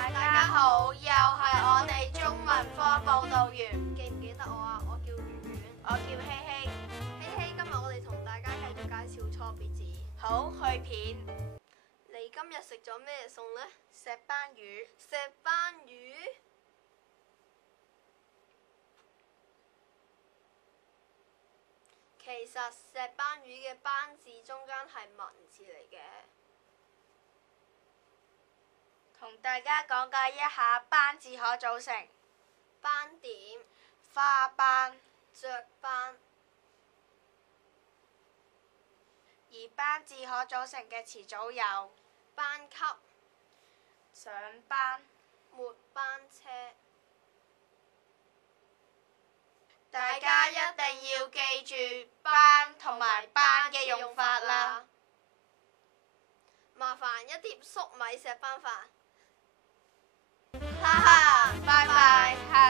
大家好，又係我哋中文科報道員，記唔記得我啊？我叫圓圓，我叫希希。希希，今日我哋同大家繼續介紹錯別字。好，去片。你今日食咗咩餸呢？石斑魚。石斑魚。其實石斑魚嘅斑字中間係文字嚟嘅。同大家講解一下斑字可組成：斑點、花斑、雀斑。而斑字可組成嘅詞組有斑級、上班、末班車。大家一定要記住斑同埋斑嘅用法啦。麻煩一碟粟米石斑飯。哈哈，拜拜，下